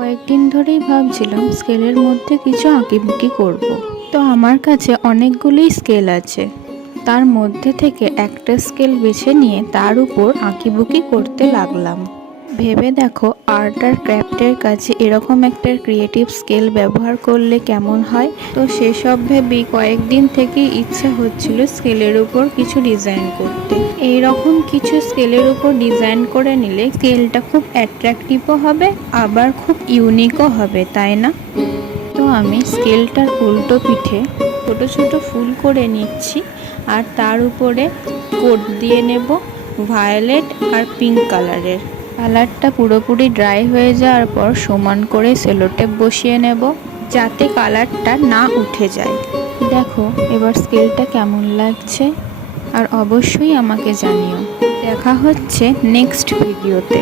কয়েকদিন ধরেই ভাবছিলাম স্কেলের মধ্যে কিছু আঁকিবুকি করব। তো আমার কাছে অনেকগুলোই স্কেল আছে, তার মধ্যে থেকে একটা স্কেল বেছে নিয়ে তার উপর আঁকিবুকি করতে লাগলাম। ভেবে দেখো, আর্ট আর ক্রাফটের কাছে এরকম একটা ক্রিয়েটিভ স্কেল ব্যবহার করলে কেমন হয়। তো সেসব ভেবেই কয়েকদিন থেকে ইচ্ছা হচ্ছিল স্কেলের উপর কিছু ডিজাইন করতে। এইরকম কিছু স্কেলের উপর ডিজাইন করে নিলে স্কেলটা খুব অ্যাট্রাকটিভও হবে, আবার খুব ইউনিকও হবে, তাই না? তো আমি স্কেলটার উল্টো পিঠে ছোট ছোট ফুল করে নিচ্ছি, আর তার উপরে কোট দিয়ে নেব ভায়োলেট আর পিঙ্ক কালারের। কালারটা পুরোপুরি ড্রাই হয়ে যাওয়ার পর সমান করে সেলোটেপ বসিয়ে নেব, যাতে কালারটা না উঠে যায়। দেখো এবার স্কেলটা কেমন লাগছে, আর অবশ্যই আমাকে জানিও। দেখা হচ্ছে নেক্সট ভিডিওতে।